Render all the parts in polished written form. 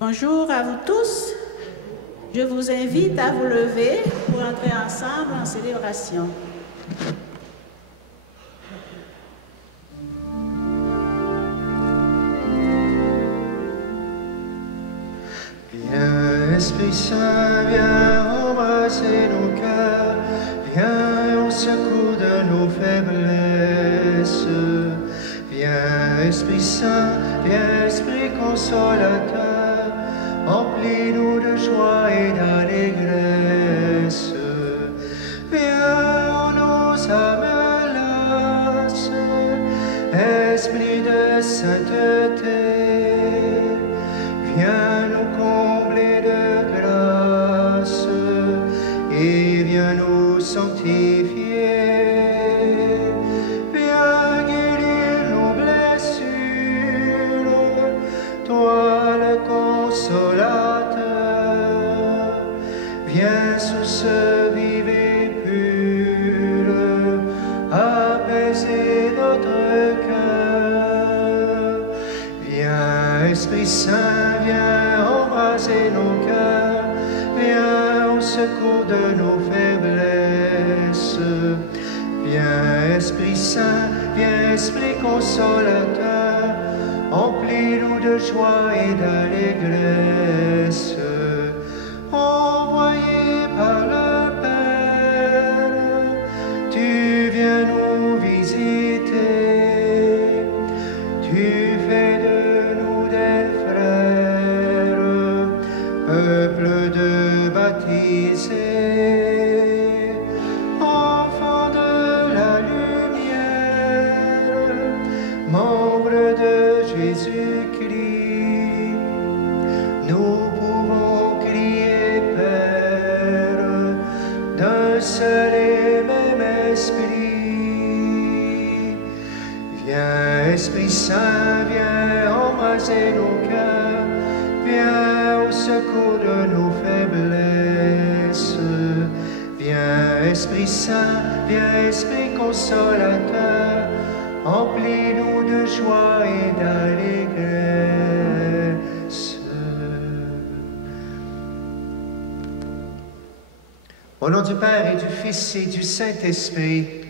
Bonjour à vous tous. Je vous invite à vous lever pour entrer ensemble en célébration. Viens, Esprit Saint, viens embrasser nos cœurs, viens au secours de nos faiblesses. Viens, Esprit Saint, viens, Esprit consolateur, emplis-nous de joie et d'allégresse. Viens en nos âmes lasses, Esprit de sainteté, viens nous combler de grâce et viens nous sanctifier. Viens guérir nos blessures, toi le consolateur. Viens source vive et pure, apaiser notre cœur. Viens, Esprit Saint, viens embraser nos cœurs, viens au secours de nos faiblesses. Viens, Esprit Saint, viens, Esprit consolateur, emplis-nous de joie et d'allégresse. Envoyé par le Père, tu viens nous visiter, tu fais de nous des frères, peuple de baptisés, enfants de la lumière, membres de Jésus-Christ. Nous pouvons crier Père d'un seul et même esprit. Viens, Esprit Saint, viens embraser nos cœurs, viens au secours de nos faiblesses. Viens, Esprit Saint, viens, Esprit consolateur, emplis-nous de joie et d'allégresse. Au nom du Père et du Fils et du Saint-Esprit,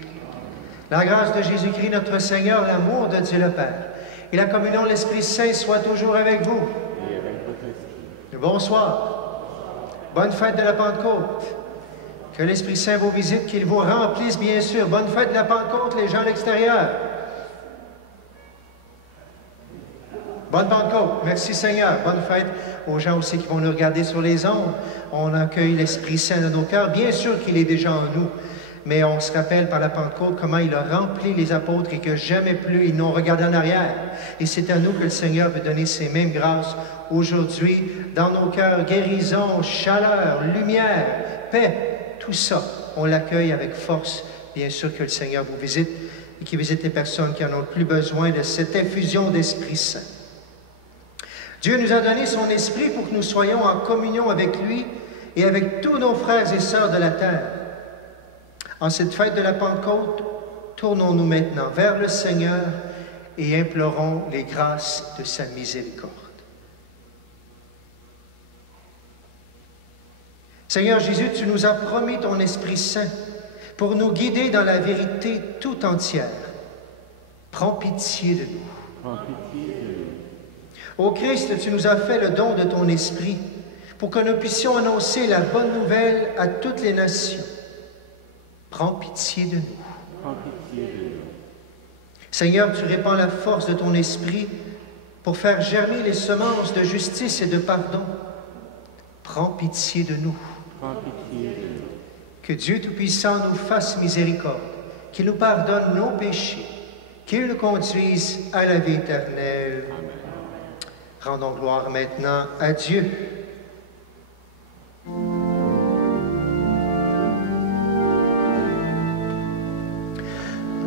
la grâce de Jésus-Christ notre Seigneur, l'amour de Dieu le Père et la communion de l'Esprit Saint soient toujours avec vous. Bonsoir. Bonne fête de la Pentecôte. Que l'Esprit Saint vous visite, qu'il vous remplisse bien sûr. Bonne fête de la Pentecôte, les gens à l'extérieur. Bonne Pentecôte. Merci Seigneur. Bonne fête aux gens aussi qui vont nous regarder sur les ondes. On accueille l'Esprit Saint de nos cœurs. Bien sûr qu'il est déjà en nous. Mais on se rappelle par la Pentecôte comment il a rempli les apôtres et que jamais plus ils n'ont regardé en arrière. Et c'est à nous que le Seigneur veut donner ces mêmes grâces aujourd'hui dans nos cœurs. Guérison, chaleur, lumière, paix, tout ça, on l'accueille avec force. Bien sûr que le Seigneur vous visite et qu'il visite les personnes qui en ont le plus besoin de cette infusion d'Esprit Saint. Dieu nous a donné son Esprit pour que nous soyons en communion avec lui et avec tous nos frères et sœurs de la terre. En cette fête de la Pentecôte, tournons-nous maintenant vers le Seigneur et implorons les grâces de sa miséricorde. Seigneur Jésus, tu nous as promis ton Esprit Saint pour nous guider dans la vérité tout entière. Prends pitié de nous. Prends pitié de nous. Ô Christ, tu nous as fait le don de ton Esprit pour que nous puissions annoncer la bonne nouvelle à toutes les nations. Prends pitié de nous. Prends pitié de nous. Seigneur, tu répands la force de ton Esprit pour faire germer les semences de justice et de pardon. Prends pitié de nous. Prends pitié de nous. Que Dieu Tout-Puissant nous fasse miséricorde, qu'il nous pardonne nos péchés, qu'il nous conduise à la vie éternelle. Amen. Rendons gloire maintenant à Dieu.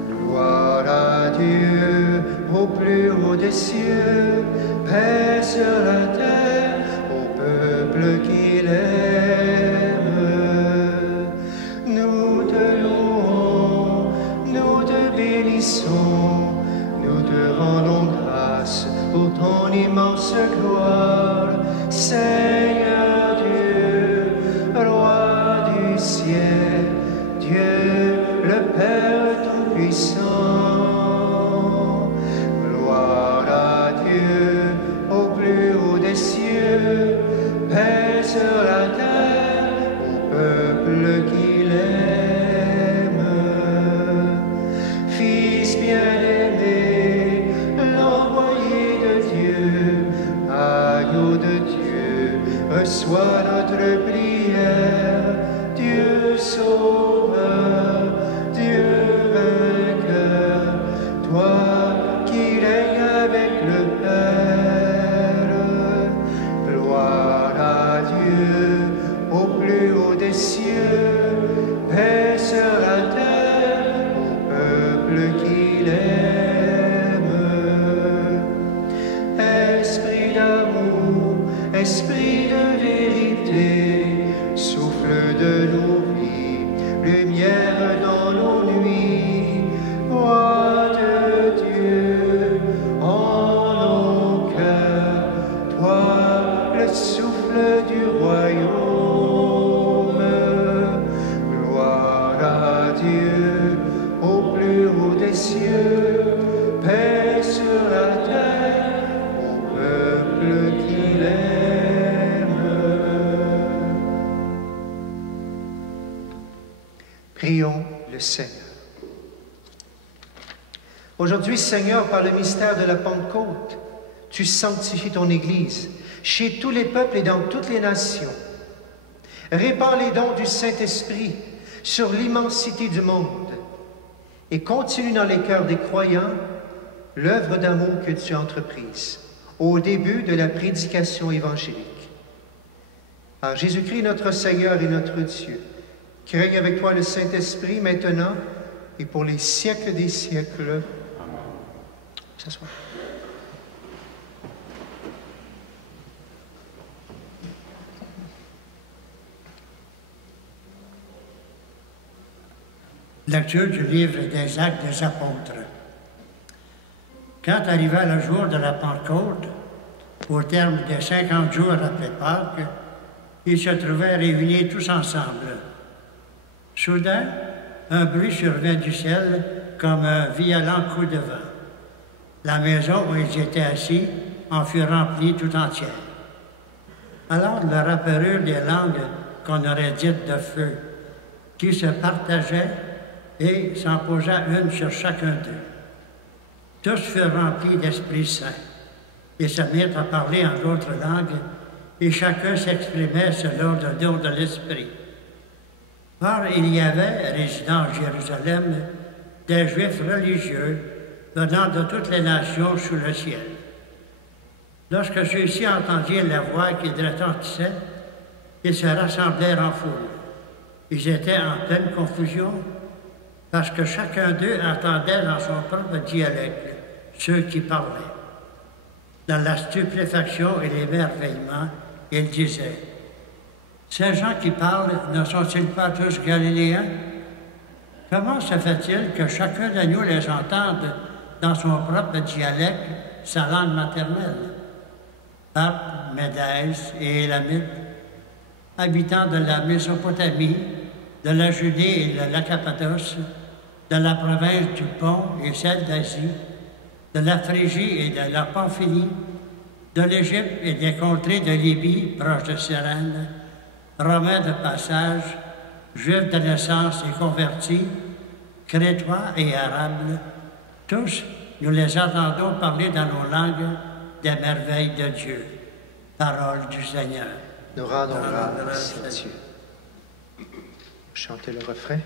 Gloire à Dieu au plus haut des cieux, paix sur la terre au peuple qu'il aime. Nous te louons, nous te bénissons, nous te rendons grâce pour ton immense gloire. de Dieu, reçois notre prière, Dieu sauveur, Dieu vainqueur, toi qui règnes avec le Père. Gloire à Dieu au plus haut des cieux, paix sur la terre au peuple qu'il aime. Esprit d'amour, esprit de vérité, souffle de nos vies, lumière dans nos nuits, roi de Dieu en nos cœurs, toi le souffle du royaume. Gloire à Dieu au plus haut des cieux, paix sur la terre au peuple qu'il aime. Prions le Seigneur. Aujourd'hui, Seigneur, par le mystère de la Pentecôte, tu sanctifies ton Église chez tous les peuples et dans toutes les nations. Répands les dons du Saint-Esprit sur l'immensité du monde et continue dans les cœurs des croyants l'œuvre d'amour que tu as entreprise au début de la prédication évangélique. Par Jésus-Christ, notre Seigneur et notre Dieu, qui règne avec toi le Saint-Esprit maintenant et pour les siècles des siècles. S'asseoir. Lecture du livre des Actes des Apôtres. Quand arriva le jour de la Pentecôte, au terme des 50 jours après Pâques, ils se trouvaient réunis tous ensemble. Soudain, un bruit survint du ciel comme un violent coup de vent. La maison où ils étaient assis en fut remplie tout entière. Alors leur apparurent des langues qu'on aurait dites de feu, qui se partageaient et s'en posa une sur chacun d'eux. Tous furent remplis d'Esprit Saint et se mirent à parler en d'autres langues, et chacun s'exprimait selon le don de l'Esprit. Or, il y avait, résidant à Jérusalem, des Juifs religieux venant de toutes les nations sous le ciel. Lorsque ceux-ci entendirent la voix qui retentissait, ils se rassemblèrent en foule. Ils étaient en pleine confusion, parce que chacun d'eux entendait dans son propre dialecte ceux qui parlaient. Dans la stupéfaction et l'émerveillement, ils disaient: ces gens qui parlent ne sont-ils pas tous galiléens? Comment se fait-il que chacun de nous les entende dans son propre dialecte, sa langue maternelle? Parthes, Médès et Élamites, habitants de la Mésopotamie, de la Judée et de la Cappadoce, de la province du Pont et celle d'Asie, de la Phrygie et de la Pamphylie, de l'Égypte et des contrées de Libye, proche de Cyrène, Romains de passage, Juifs de naissance et convertis, Crétois et Arabes, tous, nous les entendons parler dans nos langues des merveilles de Dieu. Parole du Seigneur. Nous rendons grâce à Dieu. Chantez le refrain.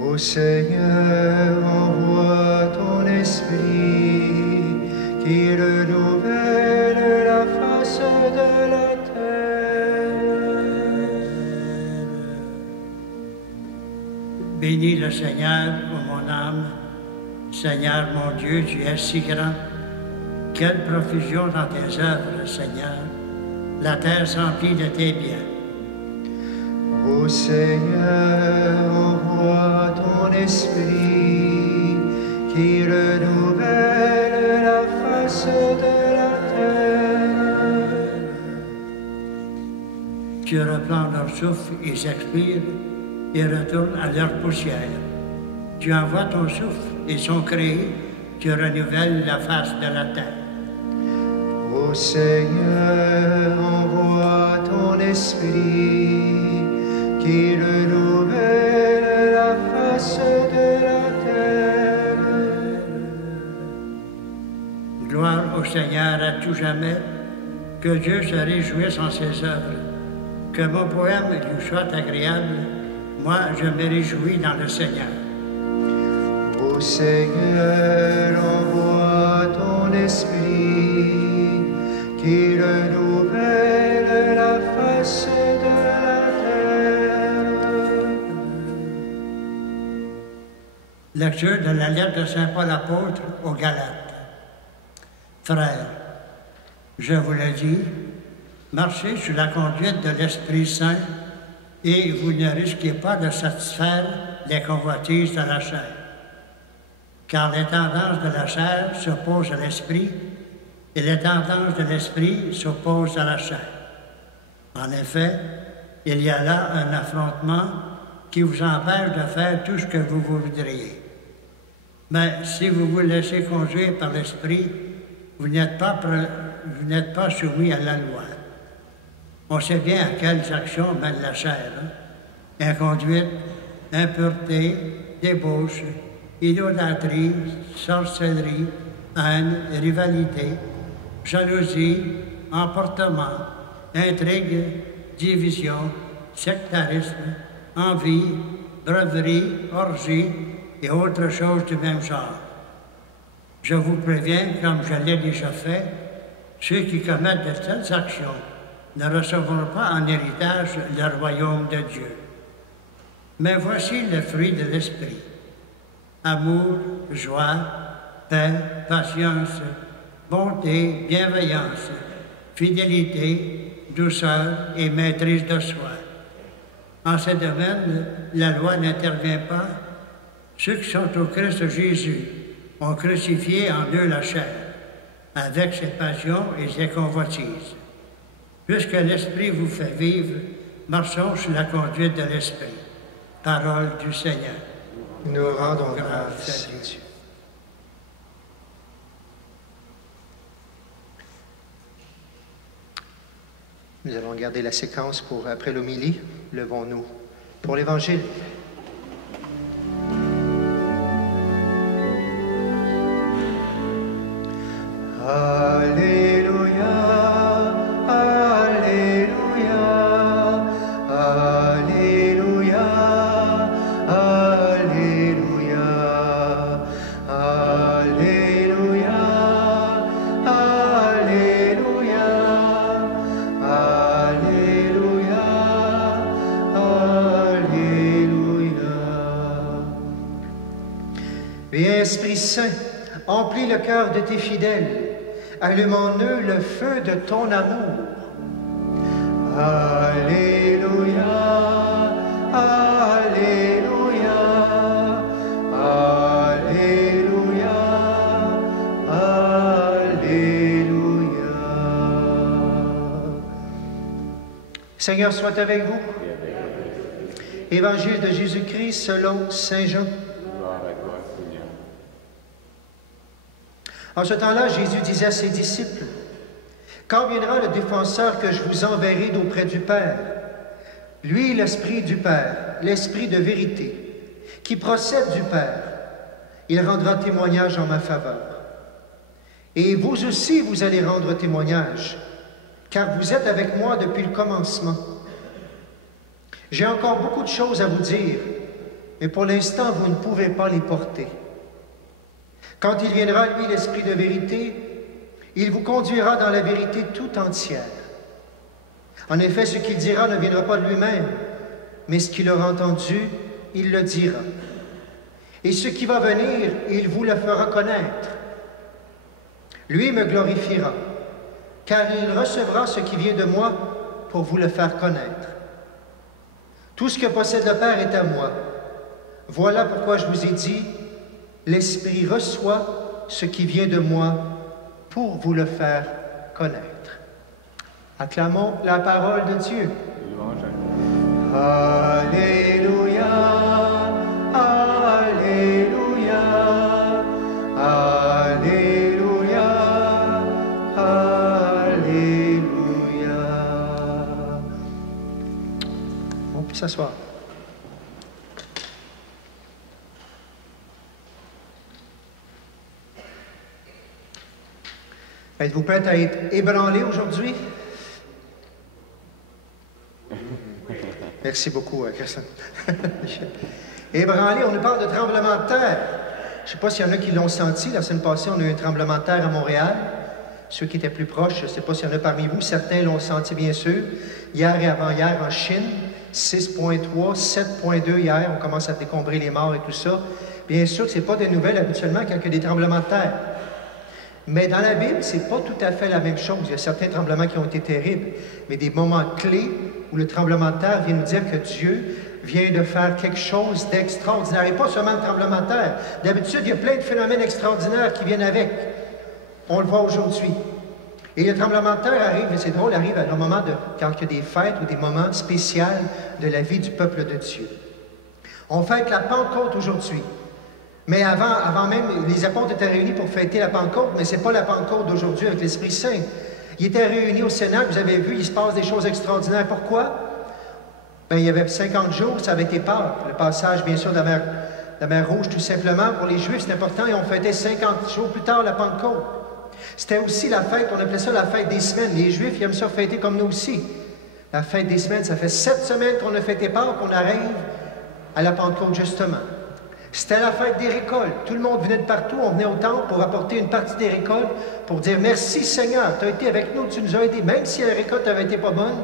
Ô Seigneur, envoie ton esprit qui renouvelle la face de la terre. Bénis le Seigneur, ô mon âme. Seigneur mon Dieu, tu es si grand. Quelle profusion dans tes œuvres, Seigneur. La terre s'emplit de tes biens. Ô Seigneur, envoie ton esprit qui renouvelle la face de la terre. Tu reprends leur souffle, ils expirent et retournent à leur poussière. Tu envoies ton souffle, ils sont créés, tu renouvelles la face de la terre. Ô Seigneur, envoie esprit qui renouvelle la face de la terre. Gloire au Seigneur à tout jamais, que Dieu se réjouisse en ses œuvres, que mon poème lui soit agréable, moi je me réjouis dans le Seigneur. Ô Seigneur, envoie ton esprit qui renouvelle la face de la terre. Lecture de la lettre de Saint Paul apôtre aux Galates. Frères, je vous le dis, marchez sous la conduite de l'Esprit Saint et vous ne risquez pas de satisfaire les convoitises de la chair. Car les tendances de la chair s'opposent à l'Esprit et les tendances de l'Esprit s'opposent à la chair. En effet, il y a là un affrontement qui vous empêche de faire tout ce que vous voudriez. Mais si vous vous laissez conduire par l'Esprit, vous n'êtes pas soumis à la loi. On sait bien à quelles actions mène la chair. Inconduite, impureté, débauche, idolâtrie, sorcellerie, haine, rivalité, jalousie, emportement, intrigue, division, sectarisme, envie, breverie, orgie et autres choses du même genre. Je vous préviens, comme je l'ai déjà fait, ceux qui commettent de telles actions ne recevront pas en héritage le royaume de Dieu. Mais voici le fruit de l'Esprit: amour, joie, paix, patience, bonté, bienveillance, fidélité, douceur et maîtrise de soi. En ce domaine, la loi n'intervient pas. Ceux qui sont au Christ Jésus ont crucifié en eux la chair, avec ses passions et ses convoitises. Puisque l'Esprit vous fait vivre, marchons sous la conduite de l'Esprit. Parole du Seigneur. Nous rendons grâce à Dieu. Nous allons garder la séquence pour après l'homélie. Levons-nous pour l'Évangile. Alléluia, Alléluia, Alléluia, Alléluia, Alléluia, Alléluia, Alléluia, Alléluia. Viens, Esprit Saint, emplis le cœur de tes fidèles. Allume en eux le feu de ton amour. Alléluia, Alléluia, Alléluia, Alléluia. Seigneur soit avec vous. Évangile de Jésus-Christ selon Saint Jean. En ce temps-là, Jésus disait à ses disciples, « Quand viendra le défenseur que je vous enverrai d'auprès du Père, lui, l'Esprit du Père, l'Esprit de vérité, qui procède du Père, il rendra témoignage en ma faveur. Et vous aussi, vous allez rendre témoignage, car vous êtes avec moi depuis le commencement. J'ai encore beaucoup de choses à vous dire, mais pour l'instant, vous ne pouvez pas les porter. Quand il viendra, lui, l'Esprit de vérité, il vous conduira dans la vérité tout entière. En effet, ce qu'il dira ne viendra pas de lui-même, mais ce qu'il aura entendu, il le dira. Et ce qui va venir, il vous le fera connaître. Lui me glorifiera, car il recevra ce qui vient de moi pour vous le faire connaître. Tout ce que possède le Père est à moi. Voilà pourquoi je vous ai dit, l'Esprit reçoit ce qui vient de moi pour vous le faire connaître. Acclamons la parole de Dieu. Alléluia, Alléluia, Alléluia, Alléluia. peut s'asseoir. Êtes-vous prêts à être ébranlés aujourd'hui? Merci beaucoup, Christian. Ébranlés, on nous parle de tremblement de terre. Je ne sais pas s'il y en a qui l'ont senti. La semaine passée, on a eu un tremblement de terre à Montréal. Ceux qui étaient plus proches, je ne sais pas s'il y en a parmi vous. Certains l'ont senti, bien sûr. Hier et avant-hier, en Chine, 6,3, 7,2 hier. On commence à décombrer les morts et tout ça. Bien sûr que ce n'est pas des nouvelles habituellement quand il y a des tremblements de terre. Mais dans la Bible, ce n'est pas tout à fait la même chose. Il y a certains tremblements qui ont été terribles, mais des moments clés où le tremblement de terre vient nous dire que Dieu vient de faire quelque chose d'extraordinaire. Et pas seulement le tremblement de terre. D'habitude, il y a plein de phénomènes extraordinaires qui viennent avec. On le voit aujourd'hui. Et le tremblement de terre arrive, et c'est drôle, arrive à un moment quand il y a des fêtes ou des moments spéciaux de la vie du peuple de Dieu. On fête la Pentecôte aujourd'hui. Mais avant même, les apôtres étaient réunis pour fêter la Pentecôte, mais ce n'est pas la Pentecôte d'aujourd'hui avec l'Esprit Saint. Ils étaient réunis au Sénat, vous avez vu, il se passe des choses extraordinaires. Pourquoi? Bien, il y avait 50 jours, ça avait été Pâques. Le passage, bien sûr, de la mer Rouge, tout simplement. Pour les Juifs, c'est important, et on fêtait 50 jours plus tard la Pentecôte. C'était aussi la fête, on appelait ça la fête des semaines. Les Juifs, ils aiment ça fêter comme nous aussi. La fête des semaines, ça fait 7 semaines qu'on a fêté Pâques, qu'on arrive à la Pentecôte, justement. C'était la fête des récoltes. Tout le monde venait de partout. On venait au temple pour apporter une partie des récoltes pour dire « Merci Seigneur, tu as été avec nous, tu nous as aidés. » Même si la récolte n'avait été pas bonne,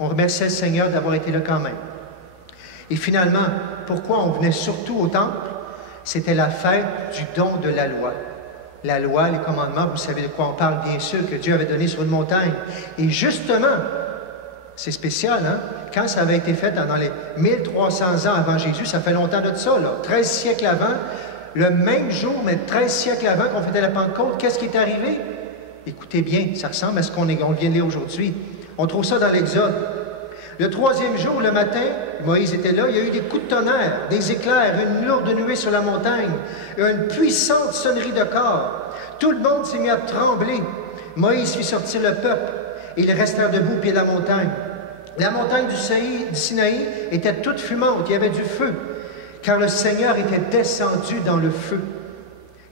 on remerciait le Seigneur d'avoir été là quand même. Et finalement, pourquoi on venait surtout au temple? C'était la fête du don de la loi. La loi, les commandements, vous savez de quoi on parle, bien sûr, que Dieu avait donné sur une montagne. Et justement, c'est spécial, hein? Quand ça avait été fait dans les 1300 ans avant Jésus, ça fait longtemps de ça, là, 13 siècles avant, le même jour, mais 13 siècles avant qu'on fêtait la Pentecôte, qu'est-ce qui est arrivé? Écoutez bien, ça ressemble à ce qu'on vient de lire aujourd'hui. On trouve ça dans l'Exode. Le 3e jour, le matin, Moïse était là, il y a eu des coups de tonnerre, des éclairs, une lourde nuée sur la montagne, une puissante sonnerie de cor. Tout le monde s'est mis à trembler. Moïse fit sortir le peuple, et ils restèrent debout au pied de la montagne. La montagne du Sinaï était toute fumante, il y avait du feu, car le Seigneur était descendu dans le feu.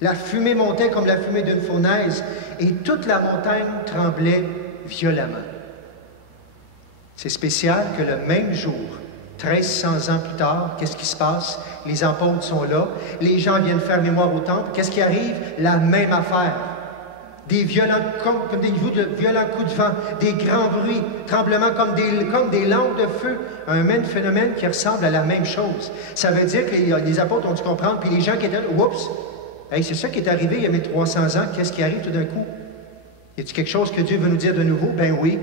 La fumée montait comme la fumée d'une fournaise, et toute la montagne tremblait violemment. C'est spécial que le même jour, 1300 ans plus tard, qu'est-ce qui se passe? Les apôtres sont là, les gens viennent faire mémoire au temple. Qu'est-ce qui arrive? La même affaire. Des violents, comme des violents coups de vent, des grands bruits, tremblements comme des lampes de feu. Un même phénomène qui ressemble à la même chose. Ça veut dire que les apôtres ont dû comprendre, puis les gens qui étaient là, oups, hey, c'est ça qui est arrivé il y a 1300 ans, qu'est-ce qui arrive tout d'un coup? Y a-t-il quelque chose que Dieu veut nous dire de nouveau? Ben oui,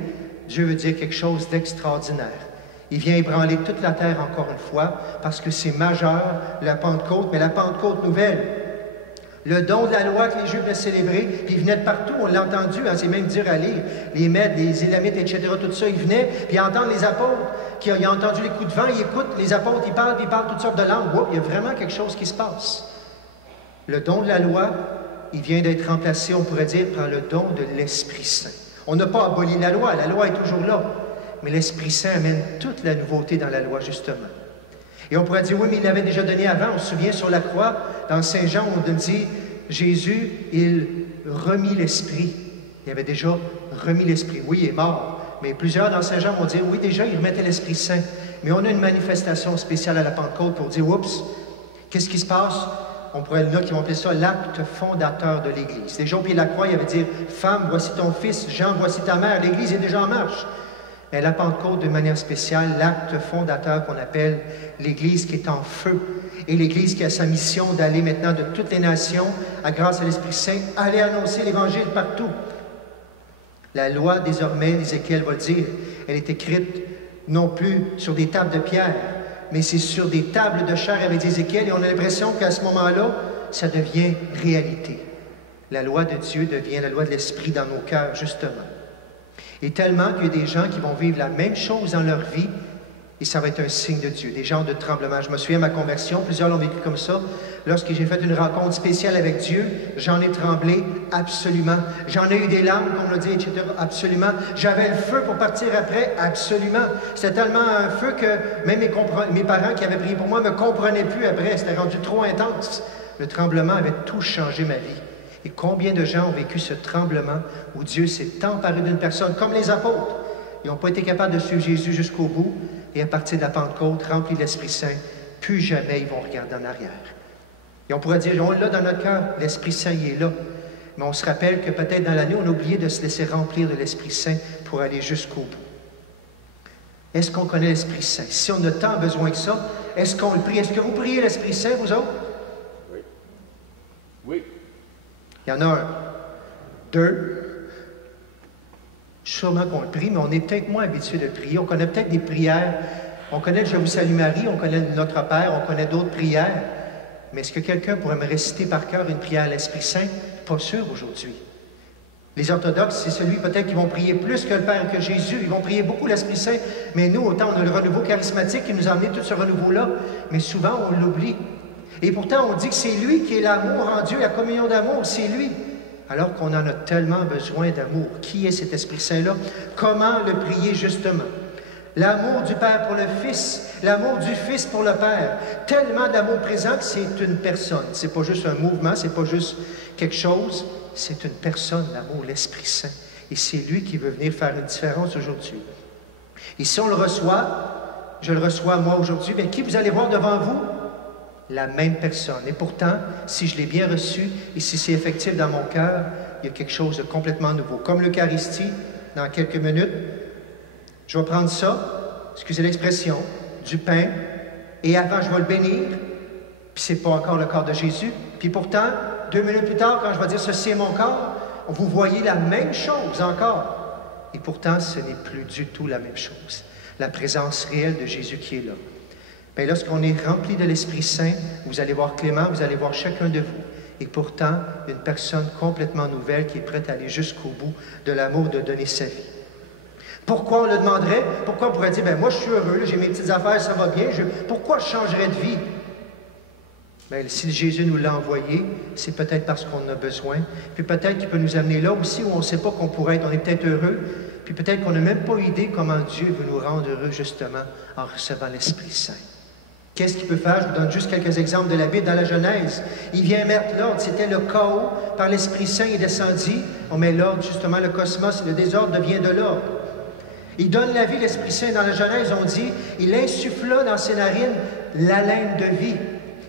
Dieu veut dire quelque chose d'extraordinaire. Il vient ébranler toute la terre encore une fois, parce que c'est majeur, la Pentecôte, mais la Pentecôte nouvelle. Le don de la loi que les Juifs venaient célébrer, puis ils venaient de partout, on l'a entendu, hein, c'est même dur à lire, les Mèdes, les Élamites, etc., tout ça, ils venaient, puis ils entendent les apôtres, qui ont entendu les coups de vent, ils écoutent les apôtres, ils parlent toutes sortes de langues. Oups, il y a vraiment quelque chose qui se passe. Le don de la loi, il vient d'être remplacé, on pourrait dire, par le don de l'Esprit Saint. On n'a pas aboli la loi est toujours là, mais l'Esprit Saint amène toute la nouveauté dans la loi, justement. Et on pourrait dire, oui, mais il l'avait déjà donné avant. On se souvient sur la croix, dans Saint Jean, on dit, Jésus, il remit l'Esprit. Il avait déjà remis l'Esprit. Oui, il est mort. Mais plusieurs dans Saint Jean vont dire, oui, déjà, il remettait l'Esprit Saint. Mais on a une manifestation spéciale à la Pentecôte pour dire, oups, qu'est-ce qui se passe? On pourrait là qui vont appeler ça l'acte fondateur de l'Église. Déjà au pied de la croix, il avait dit, femme, voici ton fils, Jean, voici ta mère. L'Église est déjà en marche. Mais la Pentecôte, de manière spéciale, l'acte fondateur qu'on appelle l'Église qui est en feu. Et l'Église qui a sa mission d'aller maintenant de toutes les nations, grâce à l'Esprit Saint, aller annoncer l'Évangile partout. La loi, désormais, Ézéchiel va dire, elle est écrite non plus sur des tables de pierre, mais c'est sur des tables de chair avec Ézéchiel, et on a l'impression qu'à ce moment-là, ça devient réalité. La loi de Dieu devient la loi de l'Esprit dans nos cœurs, justement. Et tellement qu'il y a des gens qui vont vivre la même chose dans leur vie, Et ça va être un signe de Dieu, des genres de tremblements. Je me souviens de ma conversion, plusieurs l'ont vécu comme ça. Lorsque j'ai fait une rencontre spéciale avec Dieu, j'en ai tremblé absolument. J'en ai eu des larmes, comme on l'a dit, etc. Absolument. J'avais le feu pour partir après, absolument. C'était tellement un feu que même mes parents qui avaient prié pour moi ne me comprenaient plus après. C'était rendu trop intense. Le tremblement avait tout changé ma vie. Et combien de gens ont vécu ce tremblement où Dieu s'est emparé d'une personne, comme les apôtres. Ils n'ont pas été capables de suivre Jésus jusqu'au bout. Et à partir de la Pentecôte, remplis de l'Esprit Saint, plus jamais ils vont regarder en arrière. Et on pourrait dire, on l'a dans notre cœur, l'Esprit Saint, il est là. Mais on se rappelle que peut-être dans l'année, on a oublié de se laisser remplir de l'Esprit Saint pour aller jusqu'au bout. Est-ce qu'on connaît l'Esprit Saint? Si on a tant besoin que ça, est-ce qu'on le prie? Est-ce que vous priez l'Esprit Saint, vous autres? Oui. Oui. Il y en a un. Deux. Sûrement qu'on le prie, mais on est peut-être moins habitué de prier. On connaît peut-être des prières. On connaît le Je vous salue Marie, on connaît le Notre Père, on connaît d'autres prières. Mais est-ce que quelqu'un pourrait me réciter par cœur une prière à l'Esprit Saint? Pas sûr aujourd'hui. Les orthodoxes, c'est celui peut-être qui vont prier plus que le Père que Jésus. Ils vont prier beaucoup l'Esprit Saint. Mais nous, autant on a le renouveau charismatique qui nous a amené tout ce renouveau-là, mais souvent on l'oublie. Et pourtant, on dit que c'est lui qui est l'amour en Dieu, la communion d'amour, c'est lui. Alors qu'on en a tellement besoin d'amour. Qui est cet Esprit Saint-là? Comment le prier justement? L'amour du Père pour le Fils, l'amour du Fils pour le Père. Tellement d'amour présent que c'est une personne. C'est pas juste un mouvement, c'est pas juste quelque chose, c'est une personne, l'amour, l'Esprit Saint. Et c'est lui qui veut venir faire une différence aujourd'hui. Et si on le reçoit, je le reçois moi aujourd'hui, bien qui vous allez voir devant vous? La même personne. Et pourtant, si je l'ai bien reçu et si c'est effectif dans mon cœur, il y a quelque chose de complètement nouveau. Comme l'Eucharistie, dans quelques minutes, je vais prendre ça, excusez l'expression, du pain, et avant je vais le bénir, puis c'est pas encore le corps de Jésus. Puis pourtant, 2 minutes plus tard, quand je vais dire ceci est mon corps, vous voyez la même chose encore. Et pourtant, ce n'est plus du tout la même chose. La présence réelle de Jésus qui est là. Bien, lorsqu'on est rempli de l'Esprit Saint, vous allez voir Clément, vous allez voir chacun de vous. Et pourtant, une personne complètement nouvelle qui est prête à aller jusqu'au bout de l'amour de donner sa vie. Pourquoi on le demanderait? Pourquoi on pourrait dire, bien, moi je suis heureux, j'ai mes petites affaires, ça va bien, pourquoi je changerais de vie? Bien, si Jésus nous l'a envoyé, c'est peut-être parce qu'on en a besoin. Puis peut-être qu'il peut nous amener là aussi où on ne sait pas qu'on pourrait être, on est peut-être heureux, puis peut-être qu'on n'a même pas idée comment Dieu veut nous rendre heureux justement en recevant l'Esprit Saint. Qu'est-ce qu'il peut faire? Je vous donne juste quelques exemples de la Bible dans la Genèse. Il vient mettre l'ordre, c'était le chaos, par l'Esprit Saint il descendit, on met l'ordre justement, le cosmos, le désordre devient de l'ordre. Il donne la vie, l'Esprit Saint, dans la Genèse, on dit, il insuffla dans ses narines l'haleine de vie.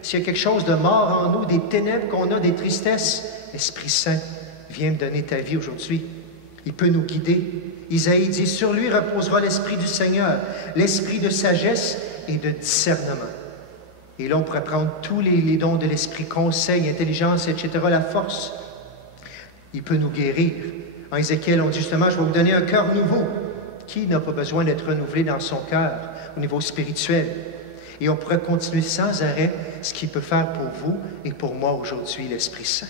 S'il y a quelque chose de mort en nous, des ténèbres qu'on a, des tristesses, l'Esprit Saint vient me donner ta vie aujourd'hui. Il peut nous guider. Isaïe dit, sur lui reposera l'Esprit du Seigneur, l'Esprit de sagesse et de discernement. Et là, on pourrait prendre tous les dons de l'Esprit, conseil, intelligence, etc., la force. Il peut nous guérir. En Ézéchiel, on dit justement, je vais vous donner un cœur nouveau. Qui n'a pas besoin d'être renouvelé dans son cœur au niveau spirituel? Et on pourrait continuer sans arrêt ce qu'il peut faire pour vous et pour moi aujourd'hui, l'Esprit Saint.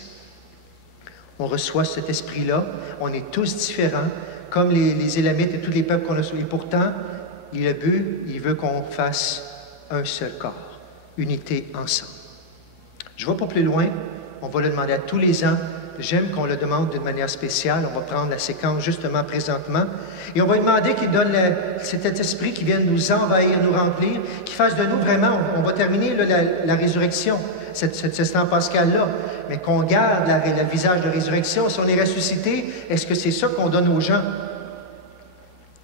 On reçoit cet esprit-là, on est tous différents, comme les Élamites et tous les peuples qu'on a reçus. Et pourtant, il a bu, il veut qu'on fasse un seul corps, unité ensemble. Je ne vais pas plus loin, on va le demander à tous les ans. J'aime qu'on le demande d'une manière spéciale. On va prendre la séquence justement présentement. Et on va lui demander qu'il donne cet esprit qui vienne nous envahir, nous remplir, qui fasse de nous vraiment, on va terminer là, la résurrection, cet temps pascal-là, mais qu'on garde le visage de résurrection. Si on est ressuscité, est-ce que c'est ça qu'on donne aux gens?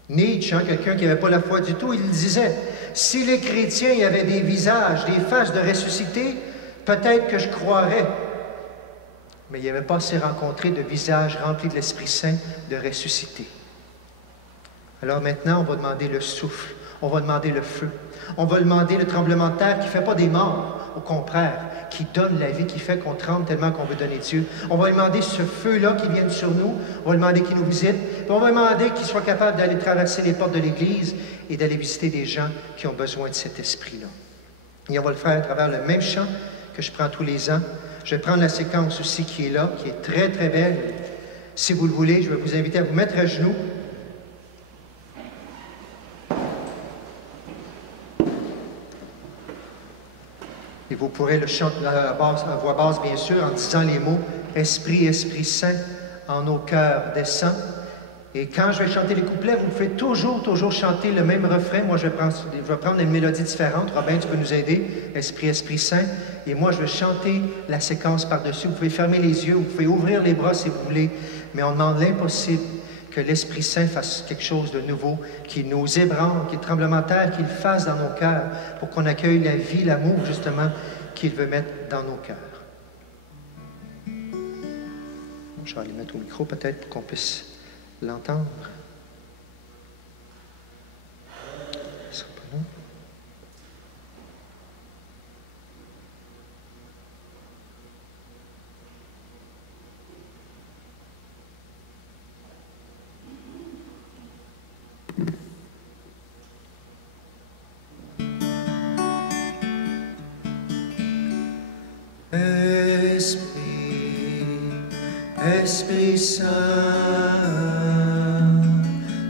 Nietzsche, quelqu'un qui n'avait pas la foi du tout, il disait, si les chrétiens avaient des visages, des faces de ressuscités, peut-être que je croirais. Mais il n'y avait pas assez rencontré de visages remplis de l'Esprit Saint de ressusciter. Alors maintenant, on va demander le souffle, on va demander le feu, on va demander le tremblement de terre qui ne fait pas des morts, au contraire, qui donne la vie, qui fait qu'on tremble tellement qu'on veut donner Dieu. On va demander ce feu-là qui vienne sur nous, on va demander qu'il nous visite, puis on va demander qu'il soit capable d'aller traverser les portes de l'Église et d'aller visiter des gens qui ont besoin de cet esprit-là. Et on va le faire à travers le même chant que je prends tous les ans. Je vais prendre la séquence aussi qui est là, qui est très, très belle. Si vous le voulez, je vais vous inviter à vous mettre à genoux. Et vous pourrez le chanter à voix basse, bien sûr, en disant les mots « Esprit, Esprit Saint, en nos cœurs descend ». Et quand je vais chanter les couplets, vous pouvez toujours chanter le même refrain. Moi, je vais prendre une mélodie différente. Robin, tu peux nous aider. Esprit, Esprit Saint. Et moi, je vais chanter la séquence par-dessus. Vous pouvez fermer les yeux, vous pouvez ouvrir les bras si vous voulez. Mais on demande l'impossible, que l'Esprit Saint fasse quelque chose de nouveau, qu'il nous ébranle, qu'il y ait tremblement de terre, qu'il fasse dans nos cœurs, pour qu'on accueille la vie, l'amour, justement, qu'il veut mettre dans nos cœurs. Je vais aller mettre au micro, peut-être, pour qu'on puisse l'entendre. Ce sera pas long. Esprit Saint,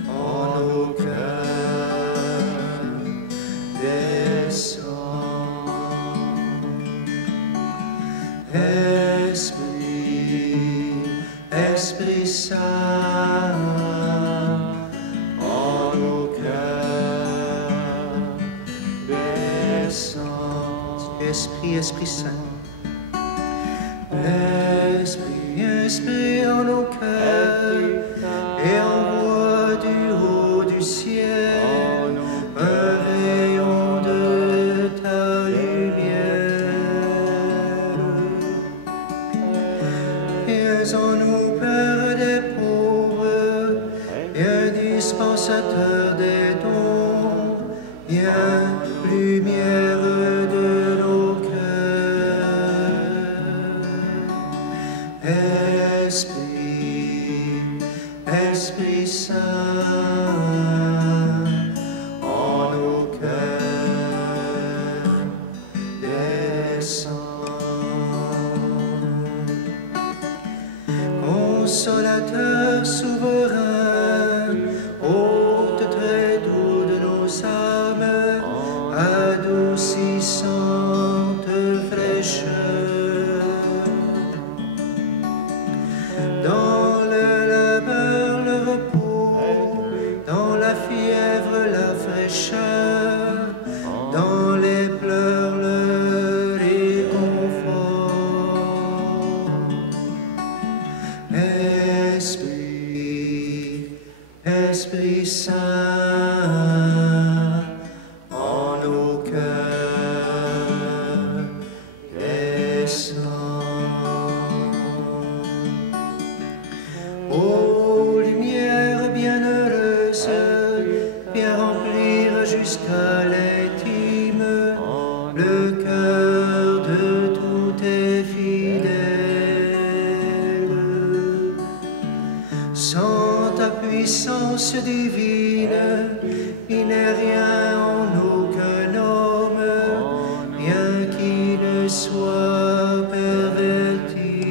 en nos cœurs descend. Esprit Saint, en nos cœurs descend. Esprit Saint. Esprit en nos cœurs et envoie du haut du ciel un rayon de ta lumière. Viens en nous, Père des pauvres, viens dispensateur des dons, viens lumière de nos cœurs. Esprit Saint, en nos cœurs descend. Consolateur souverain, hôte très doux de nos âmes, adoucissante fraîcheur. Dans le labeur, le repos, dans la fièvre, la fraîcheur, dans les pleurs, le réconfort. Esprit Saint, en nos cœurs descend. Ô lumière bienheureuse, viens remplir jusqu'à l'intime le cœur de tous tes fidèles. Sans ta puissance divine, il n'est rien en aucun homme, bien qu'il ne soit perverti.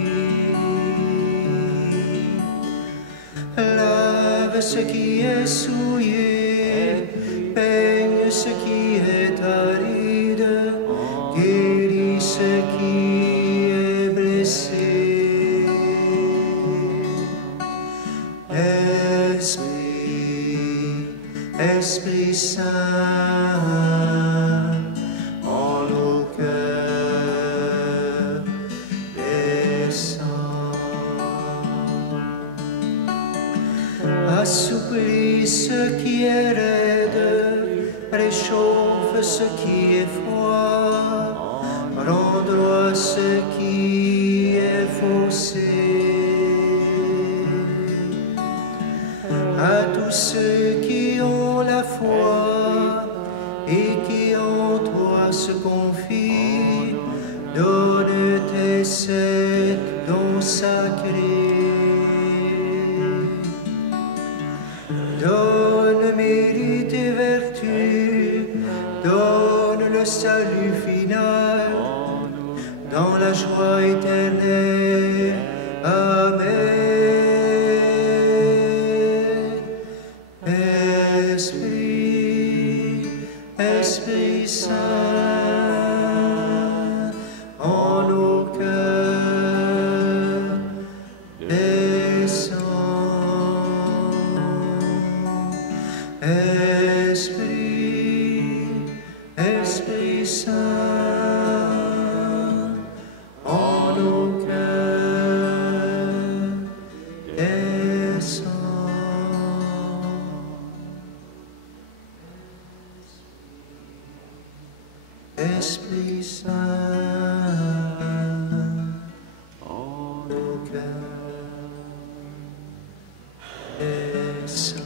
Lave ce qui est souillé, peigne ce qui est aride, guéris ce qui est blessé. Esprit Saint, en nos cœurs descend. Assouplis ce qui est raide, réchauffe ce qui est froid, rends droit ce qui est faussé. À tous ceux qui ont la foi et qui en toi se confient, donne tes 7 dons sacrés. Donne mérite et vertu, donne le salut final, dans la joie éternelle. Amen. Esprit Saint, Esprit Saint, en nos cœurs, descends. Esprit Saint, en nos cœurs, descends.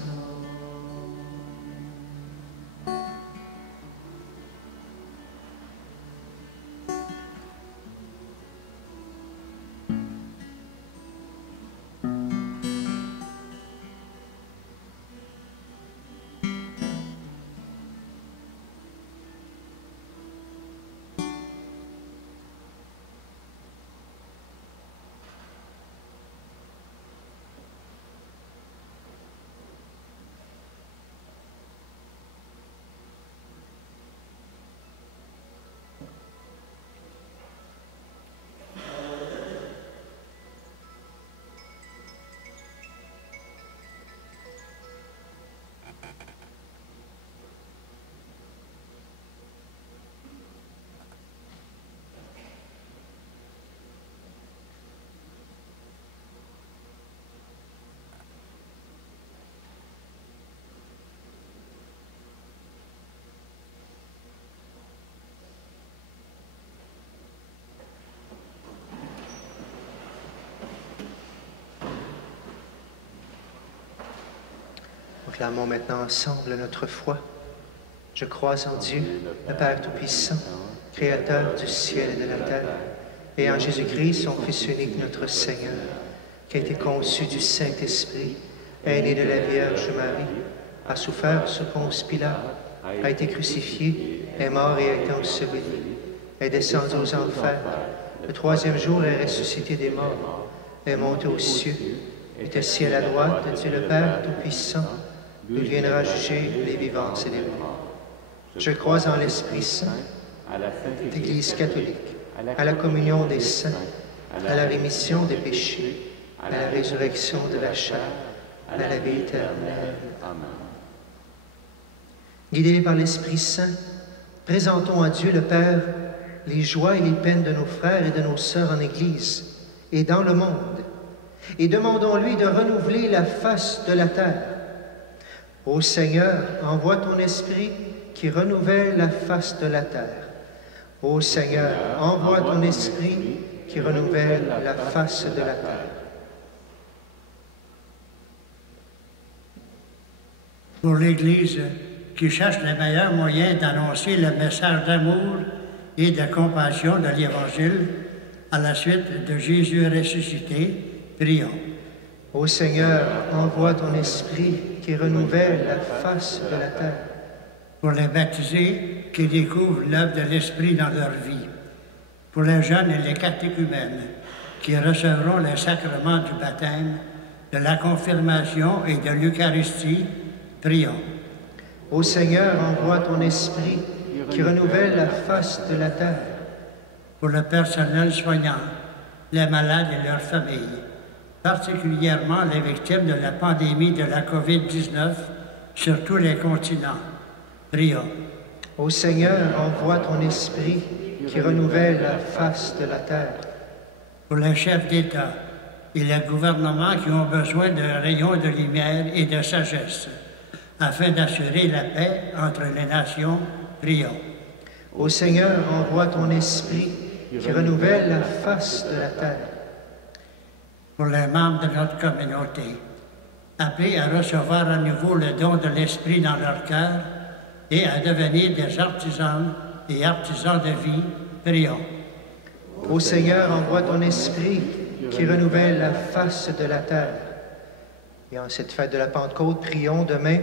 Proclamons maintenant ensemble notre foi. Je crois en Dieu, le Père Tout-Puissant, Créateur du ciel et de la terre, et en Jésus-Christ, son Fils unique, notre Seigneur, qui a été conçu du Saint-Esprit, est né de la Vierge Marie, a souffert sous Ponce Pilate, a été crucifié, est mort et a été enseveli, est descendu aux enfers, le troisième jour est ressuscité des morts, est monté aux cieux, est assis à la droite de Dieu le Père Tout-Puissant, d'où il viendra juger les vivants et les morts. Je crois en l'Esprit Saint, à l'Église catholique, à la communion des saints, à la rémission des péchés, à la résurrection de la chair, à la vie éternelle. Amen. Guidés par l'Esprit Saint, présentons à Dieu le Père les joies et les peines de nos frères et de nos sœurs en Église et dans le monde, et demandons-lui de renouveler la face de la terre. Ô Seigneur, envoie ton Esprit qui renouvelle la face de la terre. Ô Seigneur, envoie ton Esprit qui renouvelle la face de la terre. Pour l'Église qui cherche les meilleurs moyens d'annoncer le message d'amour et de compassion de l'Évangile à la suite de Jésus ressuscité, prions. Ô Seigneur, envoie ton Esprit qui renouvelle la face de la terre. Pour les baptisés qui découvrent l'œuvre de l'Esprit dans leur vie. Pour les jeunes et les catéchumènes qui recevront les sacrements du baptême, de la confirmation et de l'Eucharistie, prions. Ô Seigneur, envoie ton Esprit qui renouvelle la face de la terre. Pour le personnel soignant, les malades et leurs familles, particulièrement les victimes de la pandémie de la COVID-19 sur tous les continents. Prions. Ô Seigneur, envoie ton Esprit qui renouvelle la face de la terre. Pour les chefs d'État et les gouvernements qui ont besoin de rayons de lumière et de sagesse, afin d'assurer la paix entre les nations, prions. Ô Seigneur, envoie ton Esprit qui renouvelle la face de la terre. Pour les membres de notre communauté, appelés à recevoir à nouveau le don de l'Esprit dans leur cœur et à devenir des artisans et artisans de vie, prions. Ô Seigneur, envoie ton Esprit qui renouvelle la face de la terre. Et en cette fête de la Pentecôte, prions demain,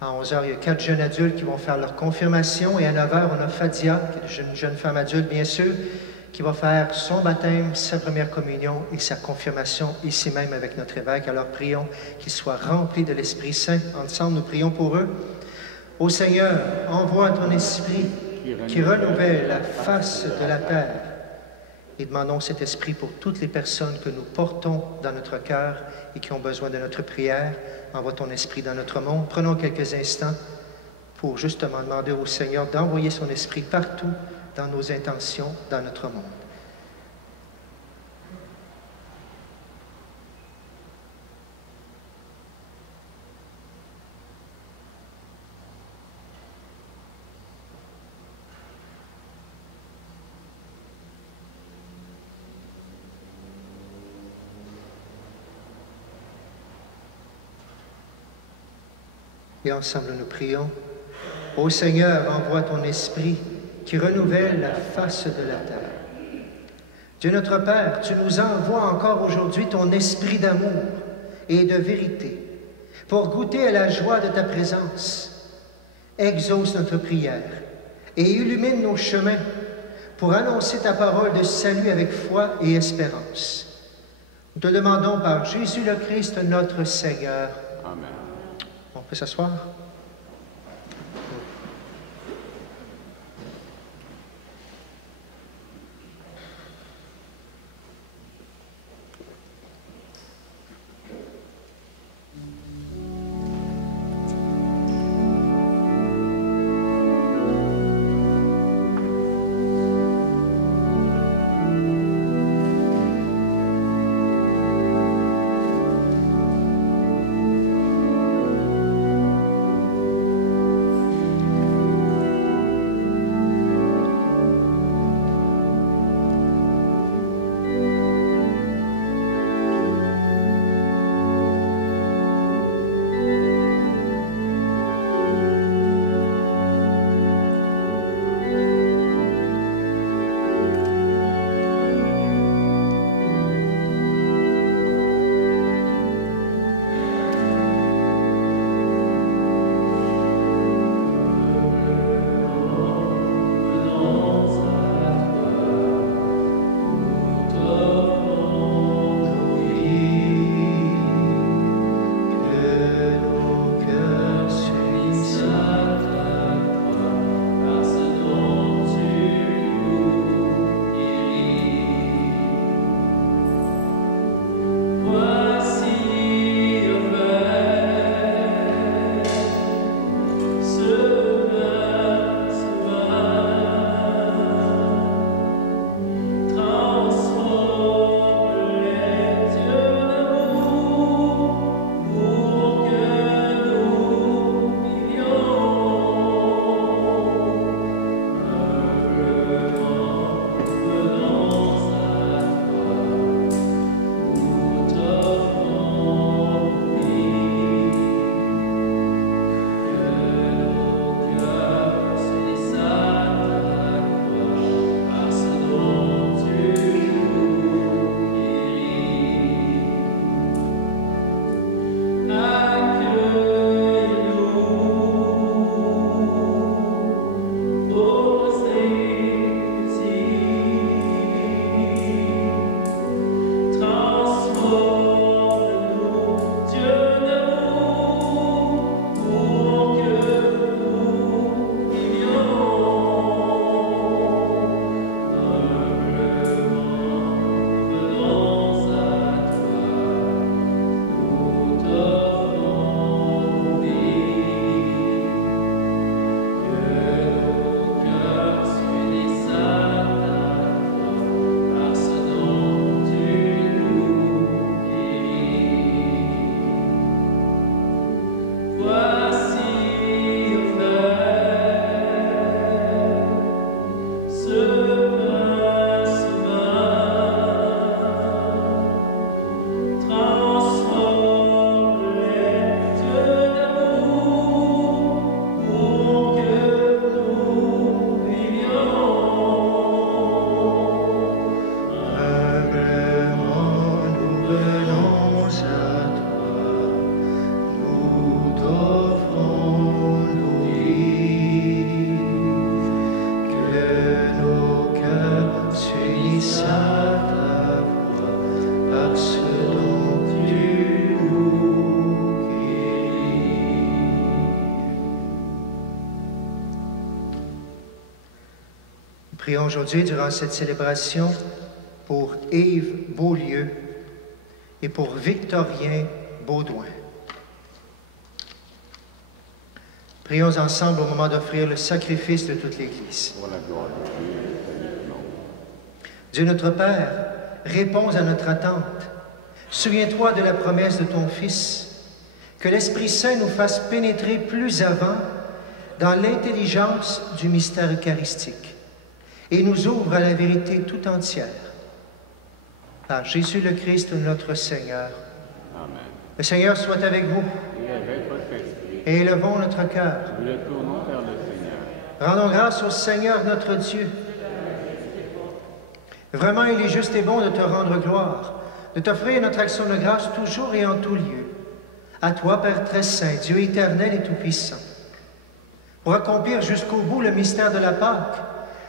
à 11h, il y a 4 jeunes adultes qui vont faire leur confirmation, et à 9h, on a Fadia, qui est une jeune femme adulte, bien sûr, qui va faire son baptême, sa première communion et sa confirmation ici même avec notre évêque. Alors prions qu'ils soient remplis de l'Esprit Saint. Ensemble, nous prions pour eux. Ô Seigneur, envoie ton Esprit qui renouvelle la face de la terre. Et demandons cet esprit pour toutes les personnes que nous portons dans notre cœur et qui ont besoin de notre prière. Envoie ton esprit dans notre monde. Prenons quelques instants pour justement demander au Seigneur d'envoyer son esprit partout dans nos intentions, dans notre monde. Et ensemble nous prions. Ô Seigneur, envoie ton esprit qui renouvelle la face de la terre. Dieu notre Père, tu nous envoies encore aujourd'hui ton esprit d'amour et de vérité pour goûter à la joie de ta présence. Exauce notre prière et illumine nos chemins pour annoncer ta parole de salut avec foi et espérance. Nous te demandons par Jésus le Christ, notre Seigneur. Amen. On peut s'asseoir? Prions aujourd'hui, durant cette célébration, pour Yves Beaulieu et pour Victorien Baudouin. Prions ensemble au moment d'offrir le sacrifice de toute l'Église. Dieu notre Père, réponds à notre attente. Souviens-toi de la promesse de ton Fils, que l'Esprit Saint nous fasse pénétrer plus avant dans l'intelligence du mystère eucharistique et nous ouvre à la vérité tout entière. Par Jésus le Christ, notre Seigneur. Amen. Le Seigneur soit avec vous. Et avec votre esprit. Et élevons notre cœur. Nous le tournons vers le Seigneur. Rendons grâce au Seigneur notre Dieu. Vraiment, il est juste et bon de te rendre gloire, de t'offrir notre action de grâce toujours et en tout lieu. À toi, Père très saint, Dieu éternel et tout-puissant. Pour accomplir jusqu'au bout le mystère de la Pâque,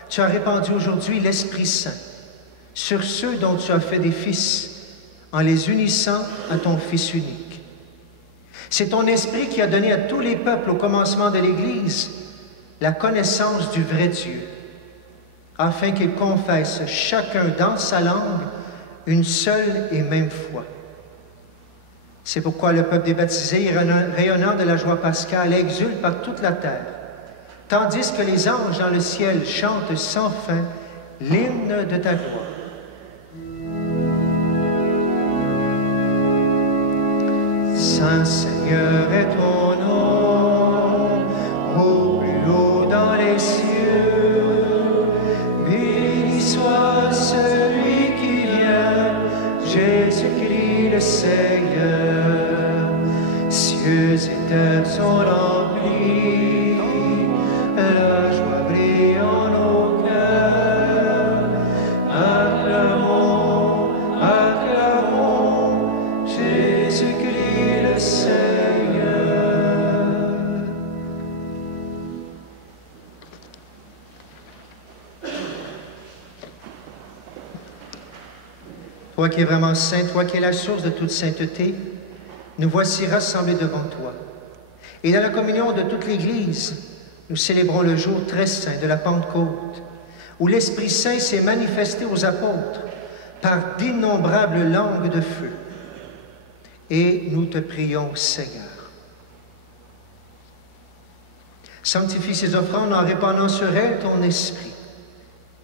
tu as répandu aujourd'hui l'Esprit Saint sur ceux dont tu as fait des fils, en les unissant à ton Fils unique. C'est ton Esprit qui a donné à tous les peuples au commencement de l'Église la connaissance du vrai Dieu, afin qu'ils confessent chacun dans sa langue une seule et même foi. C'est pourquoi le peuple des baptisés, rayonnant de la joie pascale, exulte par toute la terre, tandis que les anges dans le ciel chantent sans fin l'hymne de ta gloire. Saint Seigneur est ton nom, au plus haut dans les cieux. Béni soit celui qui vient, Jésus-Christ le Seigneur. Cieux et terre sont remplis, la joie brille en nos cœurs. Acclamons, acclamons, Jésus-Christ le Seigneur. Toi qui es vraiment saint, toi qui es la source de toute sainteté, nous voici rassemblés devant toi. Et dans la communion de toute l'Église, nous célébrons le jour très saint de la Pentecôte, où l'Esprit Saint s'est manifesté aux apôtres par d'innombrables langues de feu. Et nous te prions, Seigneur. Sanctifie ces offrandes en répandant sur elles ton esprit,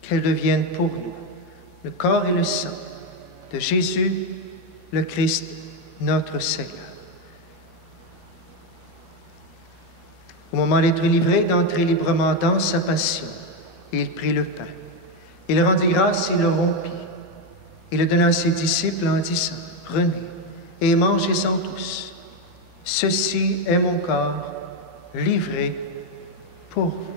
qu'elles deviennent pour nous le corps et le sang de Jésus, le Christ, notre Seigneur. Au moment d'être livré, d'entrer librement dans sa passion, il prit le pain. Il rendit grâce, il le rompit. Il le donna à ses disciples en disant, « Prenez et mangez-en tous. Ceci est mon corps livré pour vous. »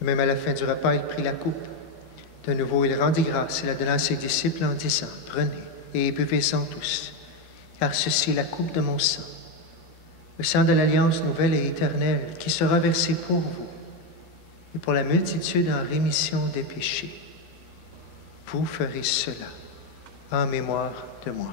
Même à la fin du repas, il prit la coupe. De nouveau, il rendit grâce et la donna à ses disciples en disant, « Prenez et buvez-en tous, car ceci est la coupe de mon sang, le sang de l'alliance nouvelle et éternelle qui sera versé pour vous et pour la multitude en rémission des péchés. Vous ferez cela en mémoire de moi. »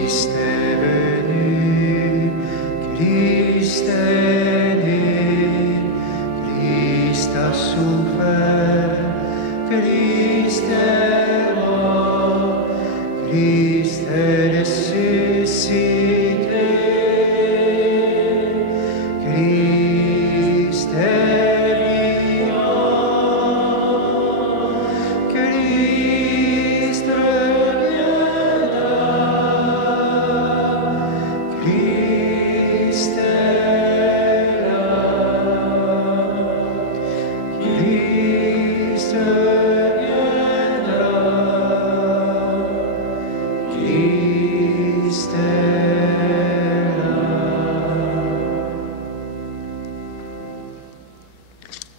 Christ Christ est là.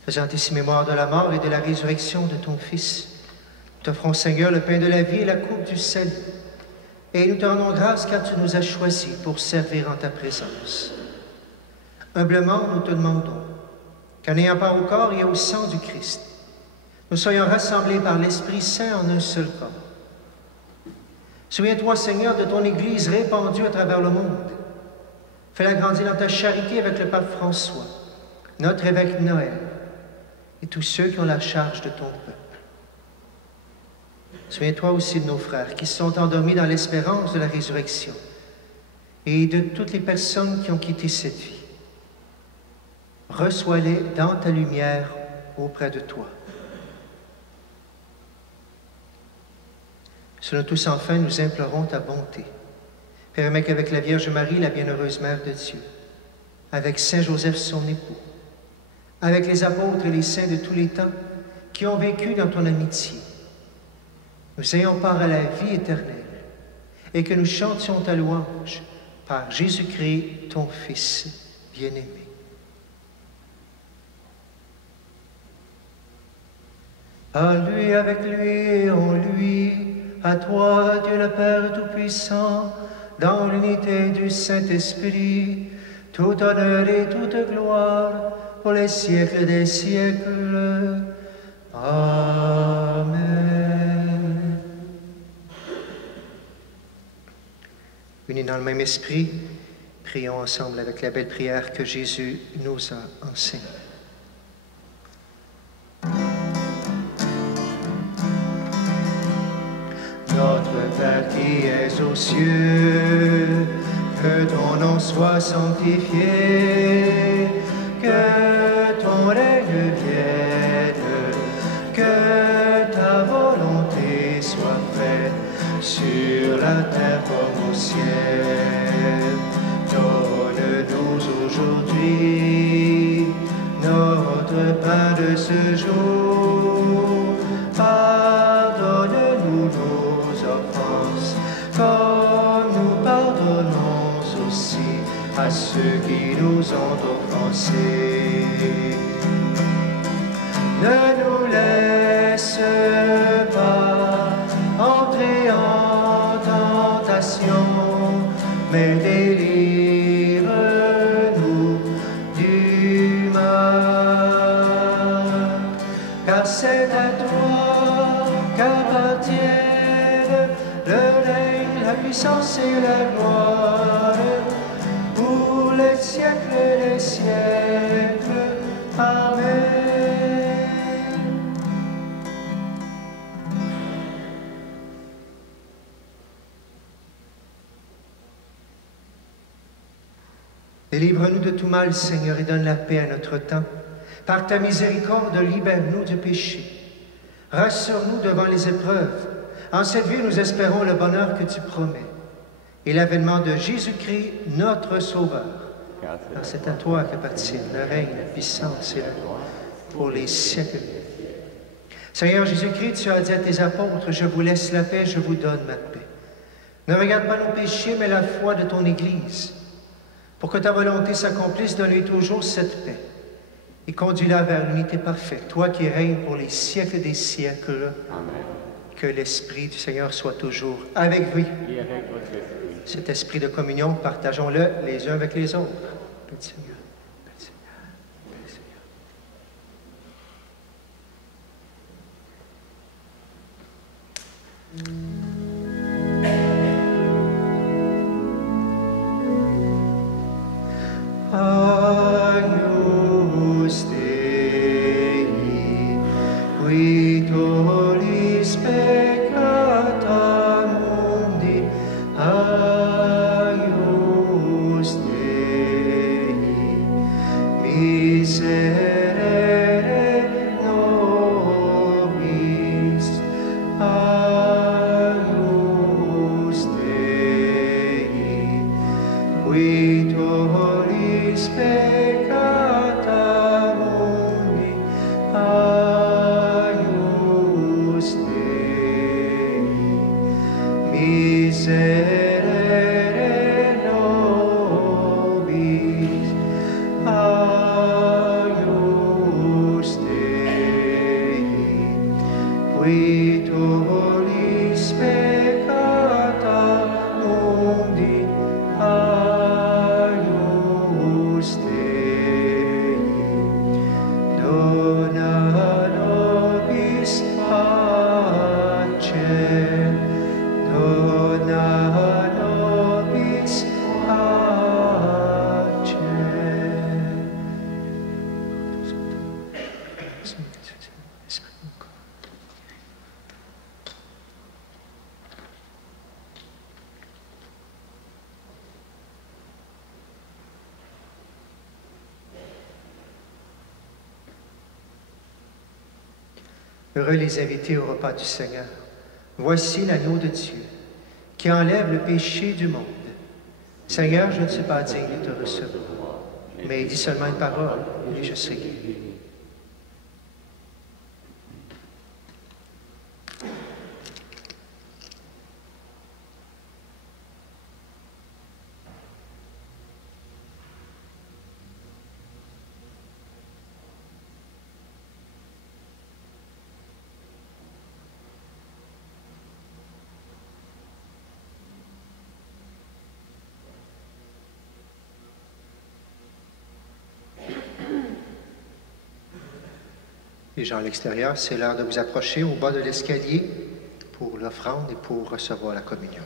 Faisant ici mémoire de la mort et de la résurrection de ton Fils, nous t'offrons, Seigneur, le pain de la vie et la coupe du salut. Et nous te rendons grâce car tu nous as choisis pour servir en ta présence. Humblement, nous te demandons qu'en ayant part au corps et au sang du Christ, nous soyons rassemblés par l'Esprit Saint en un seul corps. Souviens-toi, Seigneur, de ton Église répandue à travers le monde. Fais-la grandir dans ta charité avec le pape François, notre évêque Noël, et tous ceux qui ont la charge de ton peuple. Souviens-toi aussi de nos frères qui sont endormis dans l'espérance de la résurrection et de toutes les personnes qui ont quitté cette vie. Reçois-les dans ta lumière auprès de toi. Sur nous tous, enfin, nous implorons ta bonté. Permets qu'avec la Vierge Marie, la bienheureuse Mère de Dieu, avec Saint Joseph, son époux, avec les apôtres et les saints de tous les temps qui ont vécu dans ton amitié, nous ayons part à la vie éternelle et que nous chantions ta louange par Jésus-Christ, ton Fils bien-aimé. À lui, avec lui et en lui, à toi, Dieu le Père Tout-Puissant, dans l'unité du Saint-Esprit, tout honneur et toute gloire pour les siècles des siècles. Amen. Unis dans le même esprit, prions ensemble avec la belle prière que Jésus nous a enseignée. Notre Père qui es aux cieux, que ton nom soit sanctifié, que ton règne vienne, que ta volonté soit faite sur la terre comme au ciel. Donne-nous aujourd'hui notre pain de ce jour. Pardonne-nous nos offenses, comme nous pardonnons aussi à ceux qui nous ont offensés. Ne nous laisse pas entrer en tentation, mais délivre-nous du mal. Car c'est à toi qu'appartiennent le règne, la puissance et la gloire pour les siècles et les siècles. Amen. Délivre-nous de tout mal, Seigneur, et donne la paix à notre temps. Par ta miséricorde, libère-nous du péché. Rassure-nous devant les épreuves. En cette vie, nous espérons le bonheur que tu promets et l'avènement de Jésus-Christ, notre Sauveur. Car c'est à toi qu'appartiennent le règne, la puissance et la gloire pour les siècles. Seigneur Jésus-Christ, tu as dit à tes apôtres, « Je vous laisse la paix, je vous donne ma paix. » Ne regarde pas nos péchés, mais la foi de ton Église. Pour que ta volonté s'accomplisse, donne-lui toujours cette paix et conduis-la vers l'unité parfaite, toi qui règnes pour les siècles des siècles. Amen. Que l'Esprit du Seigneur soit toujours avec vous. Et avec votre esprit. Cet esprit de communion, partageons-le les uns avec les autres. Paix du Seigneur. Paix du Seigneur. Paix du Seigneur. Agnus Dei, qui tollis peccata mundi, Agnus Dei, miserere nobis, Agnus Dei, qui tollis peccata mundi, Agnus Dei, Miserere nobis, aius Dei, qui tollis peccata mundi, aius Dei, dona nobis pacem, dona nobis pacem. Heureux les invités au repas du Seigneur. Voici l'agneau de Dieu qui enlève le péché du monde. Seigneur, je ne suis pas digne de te recevoir, mais dis seulement une parole et je serai guéri. Les gens à l'extérieur, c'est l'heure de vous approcher au bas de l'escalier pour l'offrande et pour recevoir la communion.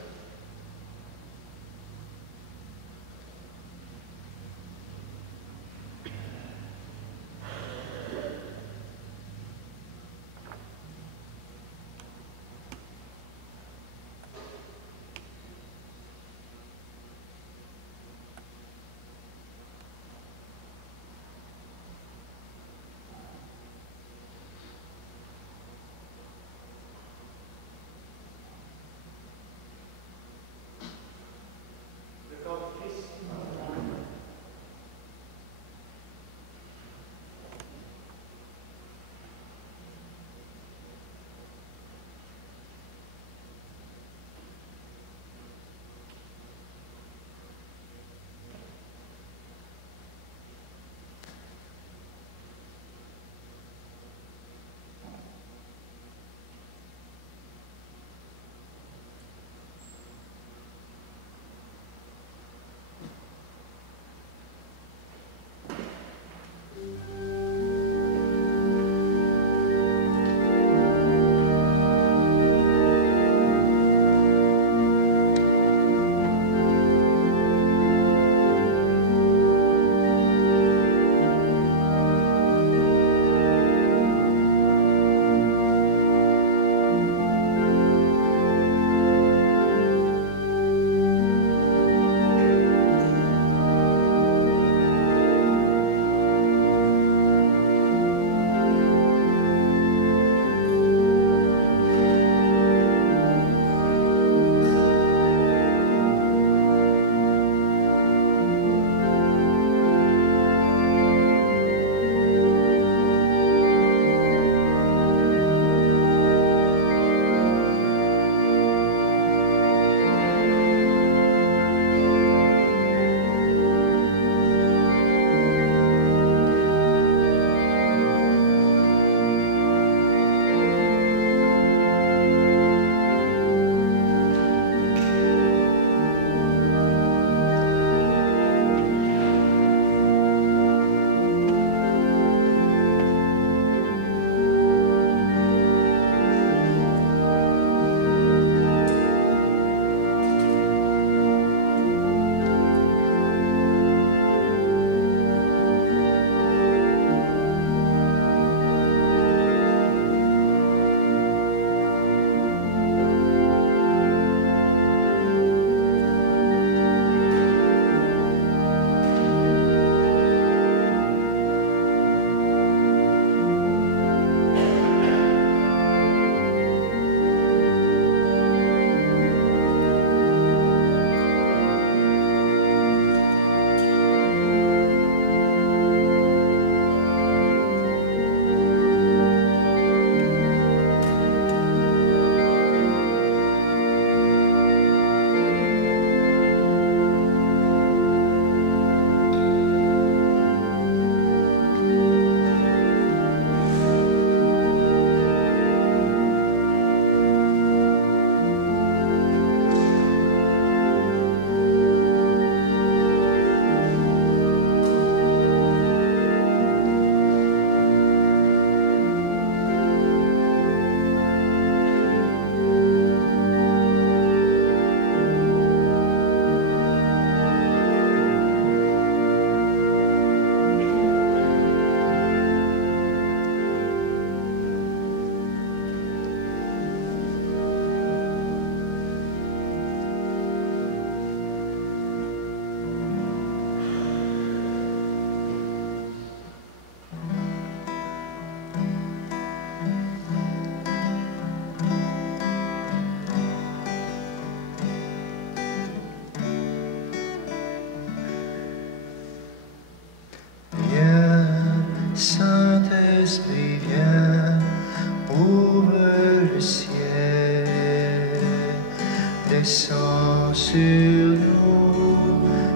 Descends sur nous,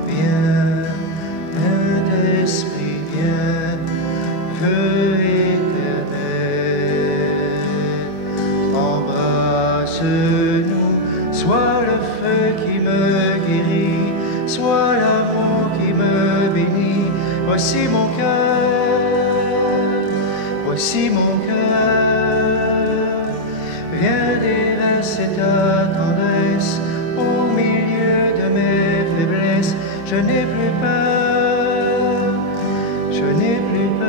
viens, Saint-Esprit, viens, feu éternel, embrasse-nous, sois le feu qui me guérit, sois l'amour qui me bénit. Voici mon cœur, voici mon cœur, viens déverser ta tendresse au milieu de mes faiblesses. Je n'ai plus peur, je n'ai plus peur.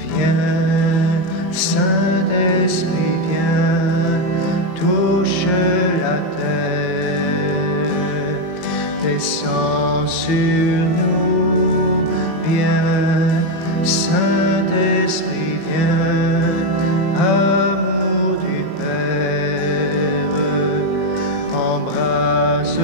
Viens, Saint-Esprit, viens, touche la terre, descends sur nous, viens, Saint-Esprit, viens, amour du Père, embrasse-nous,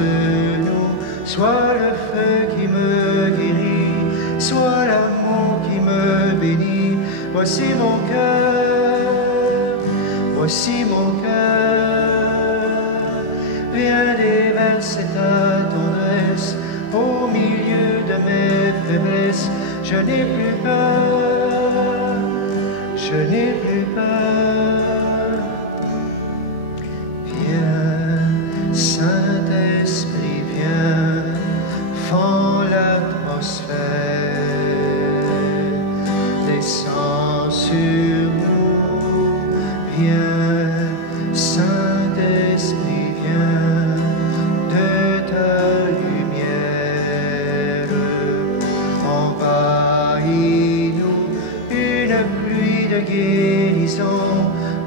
sois le feu qui me guérit, sois l'amour qui me bénit. Voici mon cœur, voici mon cœur, viens déverser ta tendresse au milieu de mes faiblesses. Je n'ai plus peur, je n'ai plus peur. Viens, Saint-Esprit, viens, fends l'atmosphère, descends sur nous, viens, Saint-Esprit, viens, de ta lumière, envahis-nous, une pluie de guérison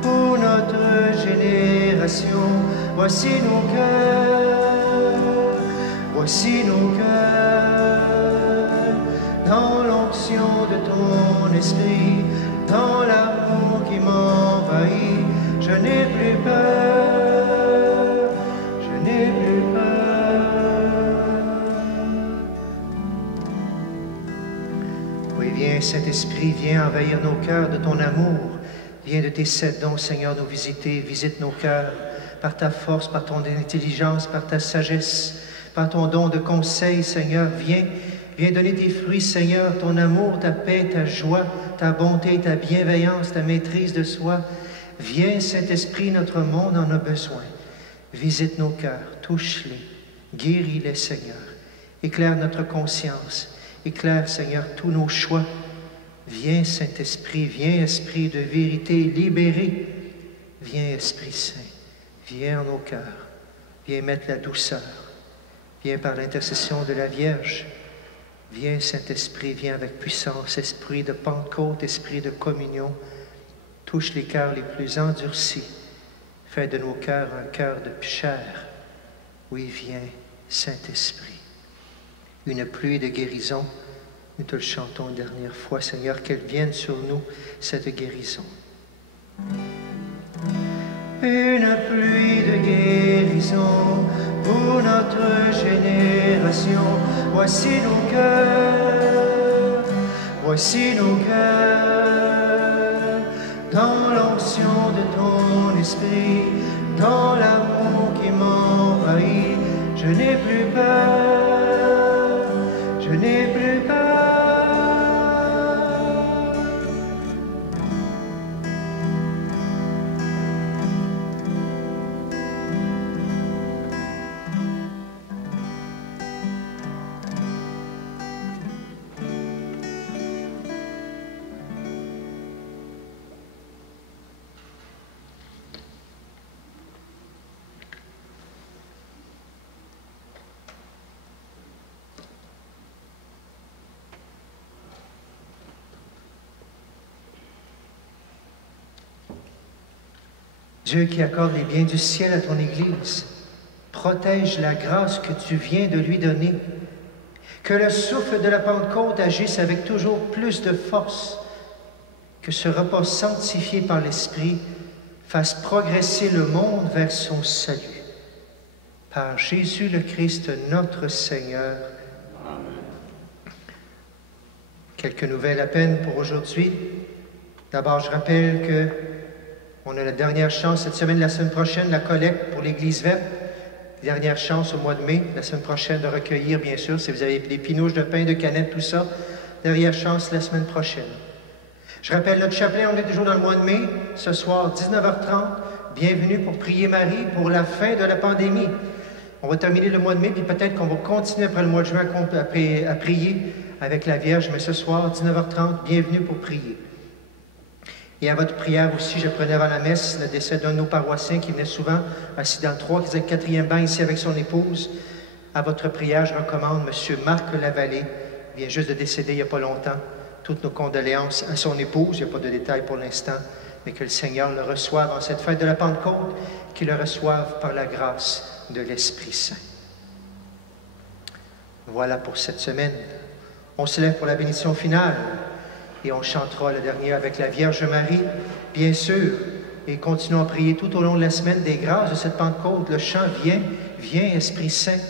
pour notre génération. Voici nos cœurs, voici nos cœurs, dans l'onction de ton esprit, dans l'amour qui m'envahit. Je n'ai plus peur, je n'ai plus peur. Oui, viens, Saint-Esprit, viens envahir nos cœurs de ton amour. Viens de tes 7 dons, Seigneur, nous visiter. Visite nos cœurs par ta force, par ton intelligence, par ta sagesse, par ton don de conseil, Seigneur. Viens donner tes fruits, Seigneur, ton amour, ta paix, ta joie, ta bonté, ta bienveillance, ta maîtrise de soi. Viens, Saint-Esprit, notre monde en a besoin. Visite nos cœurs, touche-les, guéris-les, Seigneur. Éclaire notre conscience, éclaire, Seigneur, tous nos choix. Viens, Saint-Esprit, viens, Esprit de vérité libéré. Viens, Esprit Saint, viens en nos cœurs. Viens mettre la douceur. Viens par l'intercession de la Vierge. Viens, Saint-Esprit, viens avec puissance, esprit de Pentecôte, esprit de communion. Touche les cœurs les plus endurcis. Fais de nos cœurs un cœur de chair. Oui, viens, Saint-Esprit. Une pluie de guérison. Nous te le chantons une dernière fois, Seigneur, qu'elle vienne sur nous, cette guérison. Une pluie de guérison pour notre génération. Voici nos cœurs, voici nos cœurs, dans l'onction de ton esprit, dans l'amour qui m'envahit. Je n'ai plus peur, je n'ai plus peur. Dieu qui accorde les biens du ciel à ton Église, protège la grâce que tu viens de lui donner. Que le souffle de la Pentecôte agisse avec toujours plus de force. Que ce repas sanctifié par l'Esprit fasse progresser le monde vers son salut. Par Jésus le Christ, notre Seigneur. Amen. Quelques nouvelles à peine pour aujourd'hui. D'abord, je rappelle que On a la dernière chance cette semaine, la semaine prochaine, la collecte pour l'Église verte. Dernière chance au mois de mai, la semaine prochaine, de recueillir, bien sûr, si vous avez des pinouches de pain, de canettes, tout ça. Dernière chance la semaine prochaine. Je rappelle notre chapelet, on est toujours dans le mois de mai. Ce soir, 19h30, bienvenue pour prier Marie pour la fin de la pandémie. On va terminer le mois de mai, puis peut-être qu'on va continuer après le mois de juin à prier avec la Vierge. Mais ce soir, 19h30, bienvenue pour prier. Et à votre prière aussi, je prenais avant la messe le décès d'un de nos paroissiens qui venait souvent, assis dans le 3, qui faisait le 4e banc ici avec son épouse. À votre prière, je recommande M. Marc Lavallée, il vient juste de décéder il n'y a pas longtemps. Toutes nos condoléances à son épouse, il n'y a pas de détails pour l'instant, mais que le Seigneur le reçoive en cette fête de la Pentecôte, qu'il le reçoive par la grâce de l'Esprit Saint. Voilà pour cette semaine. On se lève pour la bénédiction finale. Et on chantera le dernier avec la Vierge Marie, bien sûr. Et continuons à prier tout au long de la semaine des grâces de cette Pentecôte. Le chant vient, viens Esprit Saint.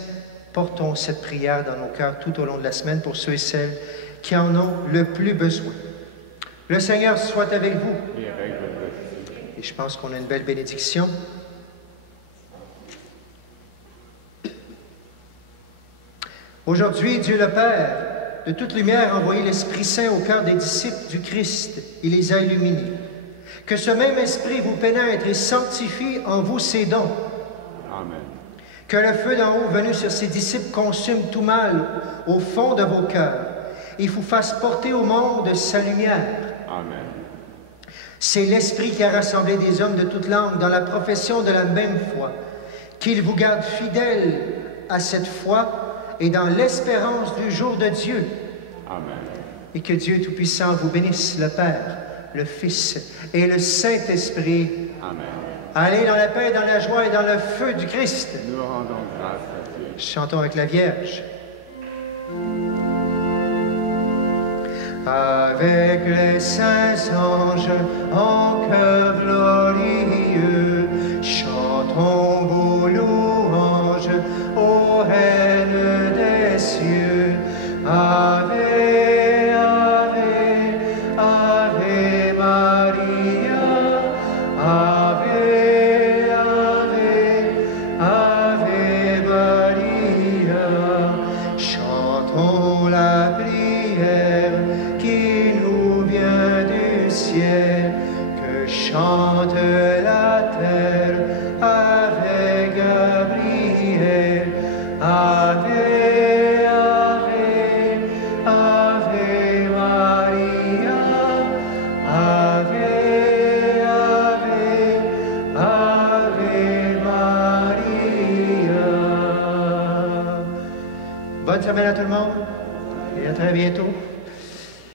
Portons cette prière dans nos cœurs tout au long de la semaine pour ceux et celles qui en ont le plus besoin. Le Seigneur soit avec vous. Et je pense qu'on a une belle bénédiction. Aujourd'hui, Dieu le Père, de toute lumière, a envoyé l'Esprit Saint au cœur des disciples du Christ. Il les a illuminés. Que ce même Esprit vous pénètre et sanctifie en vous ses dons. Amen. Que le feu d'en haut venu sur ses disciples consume tout mal au fond de vos cœurs et vous fasse porter au monde sa lumière. Amen. C'est l'Esprit qui a rassemblé des hommes de toutes langues dans la profession de la même foi. Qu'il vous garde fidèles à cette foi et dans l'espérance du jour de Dieu. Amen. Et que Dieu Tout-Puissant vous bénisse, le Père, le Fils et le Saint-Esprit. Amen. Allez dans la paix, dans la joie et dans le feu du Christ. Nous rendons grâce à Dieu. Chantons avec la Vierge. Avec les saints anges en chœur glorieux, chantons vos louanges ô Reine des cieux. Ave, Ave, Ave Maria, Ave, Ave, Ave Maria. Chantons la prière qui nous vient du ciel, que chante la terre avec Gabriel. Ave, Ave, Ave Maria, Ave, Ave, Ave Maria. Bonne semaine à tout le monde et à très bientôt.